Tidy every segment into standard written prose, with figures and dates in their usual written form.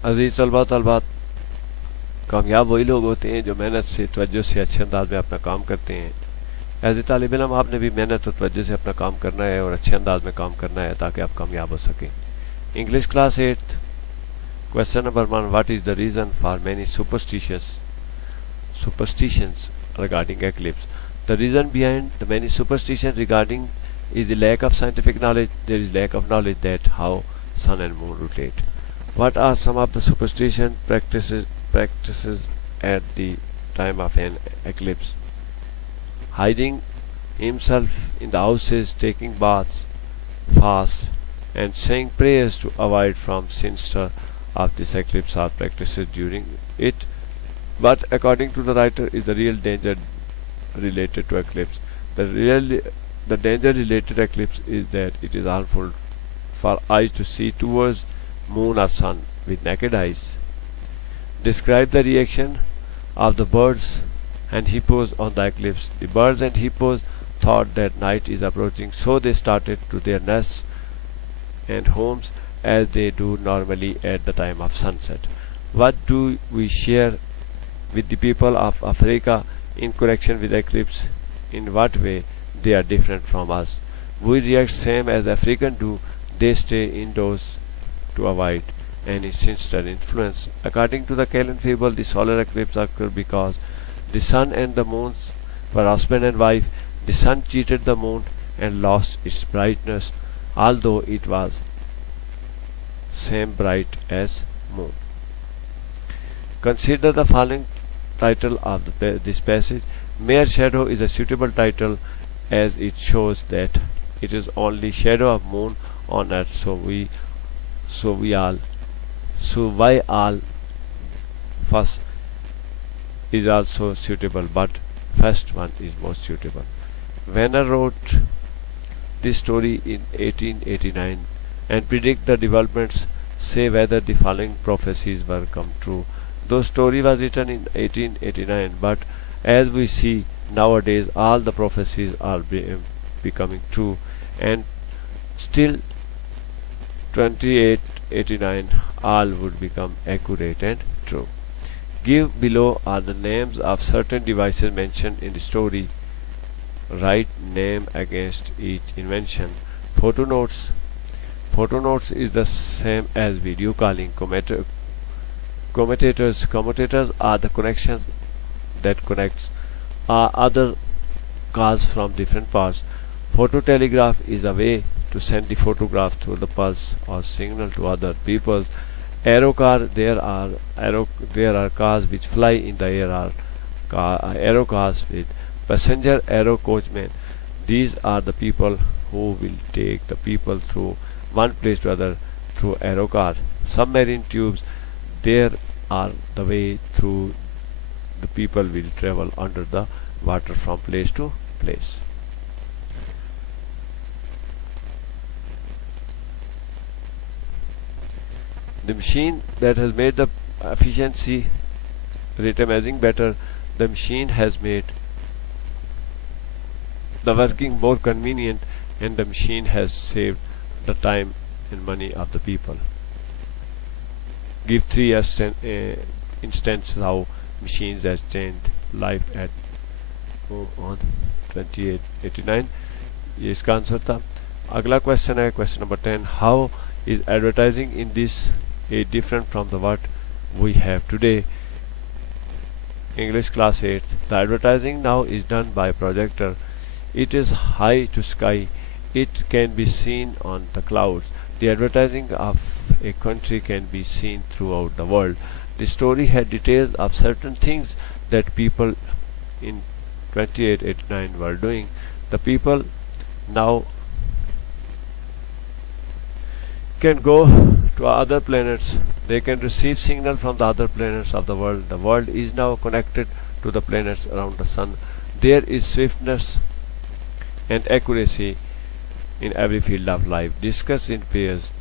अजीज तलबा तलबात, कामयाब वही लोग होते हैं जो मेहनत से तवज्जो से अच्छे अंदाज में अपना काम करते हैं। एज ए तालिब इल्म आपने भी मेहनत और तवज्जो से अपना काम करना है और अच्छे अंदाज में काम करना है ताकि आप कामयाब हो सकें। English class 8, question number 1, what is the reason for many superstitions regarding eclipse? The reason behind the many superstitions regarding is the lack of scientific knowledge. There is lack of knowledge that how sun and moon rotate. What are some of the superstition practices at the time of an eclipse? Hiding himself in the houses, taking baths, fast, and saying prayers to avoid from sinister of this eclipse are practices during it. But according to the writer, is the real danger related to eclipse. The danger related to eclipse is that it is harmful for eyes to see towards moon or sun with naked eyes. Describe the reaction of the birds and hippos on the eclipse. The birds and hippos thought that night is approaching, so they started to their nests and homes as they do normally at the time of sunset. What do we share with the people of Africa in connection with eclipse? In what way they are different from us? We react same as Africans do. They stay indoors to avoid any sinister influence. According to the Kalen fable, the solar eclipse occurred because the sun and the moon were husband and wife. The sun cheated the moon and lost its brightness, although it was same bright as moon. Consider the following title of this passage. Mere shadow is a suitable title as it shows that it is only shadow of moon on earth, so why all first is also suitable, but first one is most suitable. Venner wrote this story in 1889 and predict the developments, say whether the following prophecies were come true. Though story was written in 1889, but as we see nowadays, all the prophecies are becoming true, and still 2889 all would become accurate and true. Give below are the names of certain devices mentioned in the story. Write name against each invention. Photo notes. Photo notes is the same as video calling. Commutators are the connections that connects other cars from different parts. Phototelegraph is a way to send the photograph through the pulse or signal to other people. Aero car, there are cars which fly in the air, aero cars with passenger aero coachmen. These are the people who will take the people through one place to other through aero car. Submarine tubes, there are the way through the people will travel under the water from place to place. The machine that has made the efficiency rate amazing better, the machine has made the working more convenient, and the machine has saved the time and money of the people. Give 3 instances how machines has changed life at on 2889. ये इसका answer था. अगला question है question number 10. How is advertising in this age different from the what we have today? English class 8. The advertising now is done by projector. It is high to sky. It can be seen on the clouds. The advertising of a country can be seen throughout the world. The story had details of certain things that people in 2889 were doing. The people now can go to other planets. They can receive signal from the other planets of the world. The world is now connected to the planets around the sun. There is swiftness and accuracy in every field of life. Discuss in pairs.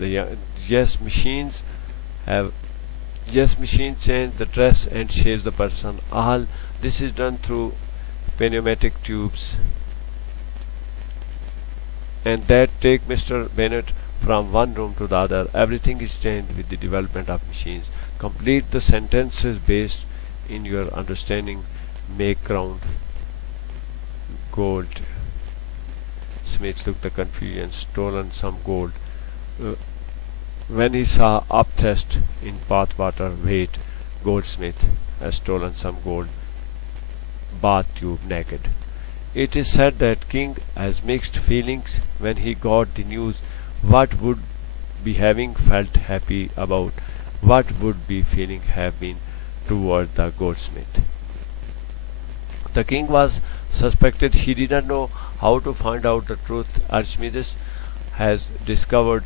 Yes, machines change the dress and shapes the person. All this is done through pneumatic tubes. And that take Mr. Bennett from one room to the other. Everything is changed with the development of machines. Complete the sentences based in your understanding. Make ground gold. Smith looked the confusion. Stolen some gold. Uh, when he saw Upthrust in bathwater, wait, Goldsmith has stolen some gold. Bath tube naked. It is said that King has mixed feelings when he got the news. What would be having felt happy about? What would be feeling have been toward the goldsmith? The king was suspected. He did not know how to find out the truth. Archimedes has discovered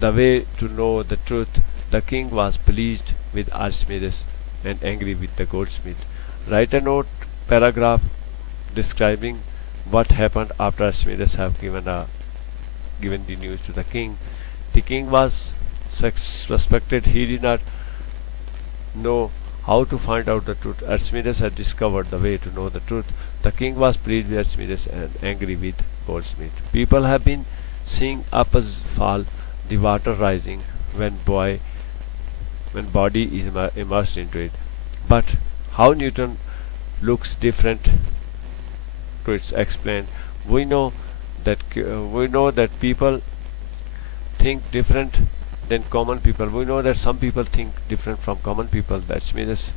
the way to know the truth. The king was pleased with Archimedes and angry with the goldsmith. Write a note paragraph describing what happened after Archimedes have given the news to the king. The king was suspected. He did not know how to find out the truth. Archimedes had discovered the way to know the truth. The king was pleased with Archimedes and angry with Goldsmith. People have been seeing apples fall, the water rising when body is immersed into it. But how Newton looks different to its explained. We know that people think different than common people. We know that some people think different from common people. That Archimedes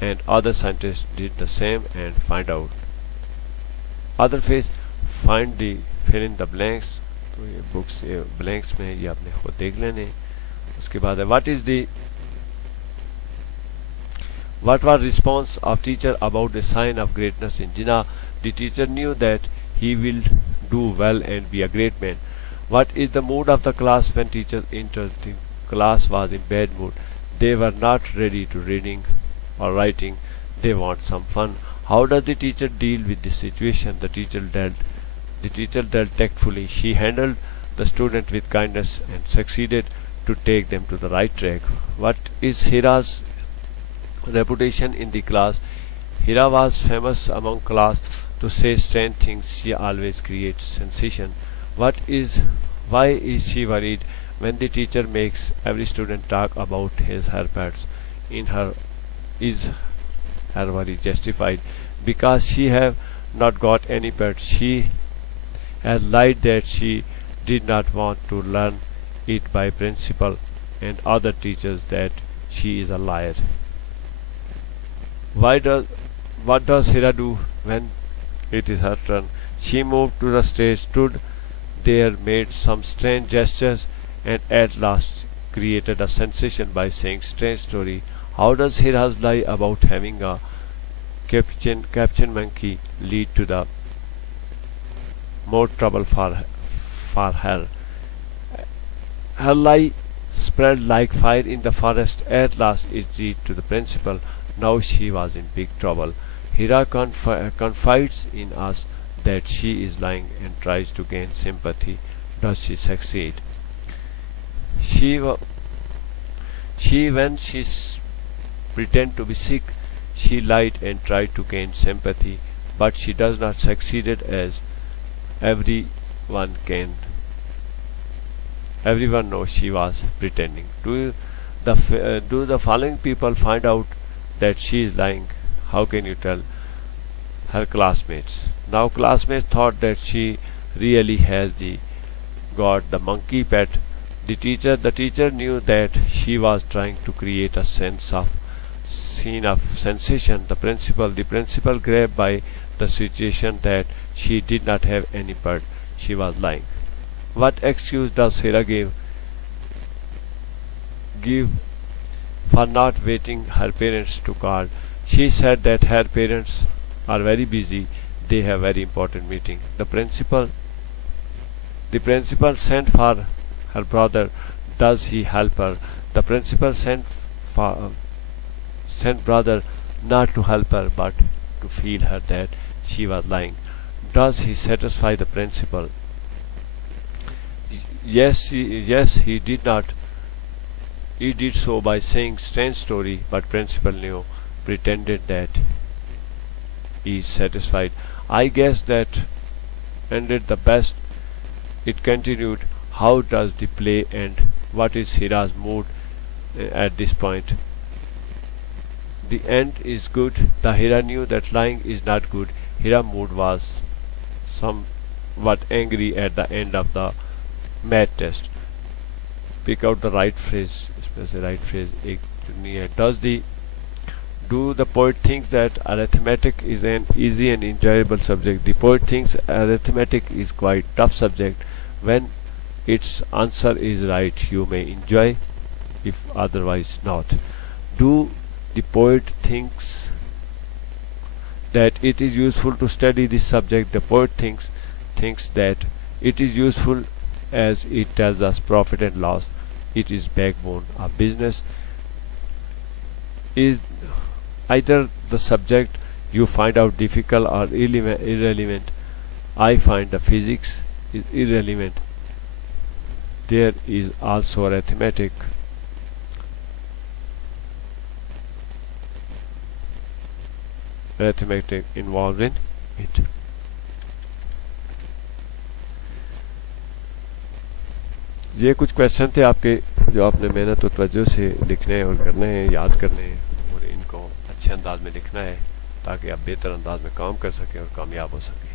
and other scientists did the same and find out. Other phase, find the fill in the blanks. तो ये books blanks में ये आपने खुद देख लेने. उसके बाद है what was response of teacher about the sign of greatness in Jinnah? The teacher knew that he will do well and be a great man. What is the mood of the class when teacher entered? The class was in bad mood. They were not ready to reading or writing. They want some fun. How does the teacher deal with this situation? The teacher dealt tactfully. She handled the student with kindness and succeeded to take them to the right track. What is Hira's reputation in the class? Hira was famous among class to say strange things. She always creates sensation. Why is she worried when the teacher makes every student talk about her pets? Is her worry justified? Because she have not got any pets. She has lied that she did not want to learn it by principal and other teachers that she is a liar. What does Hira do when it is her turn? She moved to the stage, stood there, made some strange gestures, and at last created a sensation by saying strange story. How does Hira's lie about having a captain monkey lead to the more trouble for her? Her lie spread like fire in the forest. At last it reached to the principal. Now she was in big trouble. Hira confides in us that she is lying and tries to gain sympathy. Does she succeed? When she pretend to be sick, she lied and tried to gain sympathy, but she does not succeed as everyone knows she was pretending. Do the following people find out that she is lying? How can you tell? Her classmates. Now classmates thought that she really has got the monkey pet. The teacher knew that she was trying to create a scene of sensation. The principal grabbed by the situation that she did not have any pet. She was lying. What excuse does Hira give for not waiting her parents to call? She said that her parents are very busy. They have very important meeting. The principal sent for her brother. Does he help her? The principal sent brother not to help her but to feel her that she was lying. Does he satisfy the principal? Yes, he did not. He did so by saying strange story, but principal knew, pretended that he is satisfied. I guess that ended the best It continued, how does the play end? What is Hira's mood at this point? The end is good. The Hira knew that lying is not good. Hira's mood was somewhat angry at the end of the math test. Pick out the right phrase. इसमें से right phrase एक चुननी है. Do the poet think that arithmetic is an easy and enjoyable subject? The poet thinks arithmetic is quite tough subject. When its answer is right, you may enjoy, if otherwise not. Do the poet thinks that it is useful to study this subject? The poet thinks that it is useful as it tells us profit and loss. It is backbone of business. Is either the subject you find out difficult or irrelevant. I find the physics is irrelevant. There is also arithmetic. Involved in it. ये कुछ question थे आपके जो आपने मेहनत और तवज्जो से लिखने और करने हैं, याद करने हैं और इनको अच्छे अंदाज में लिखना है ताकि आप बेहतर अंदाज में काम कर सकें और कामयाब हो सकें.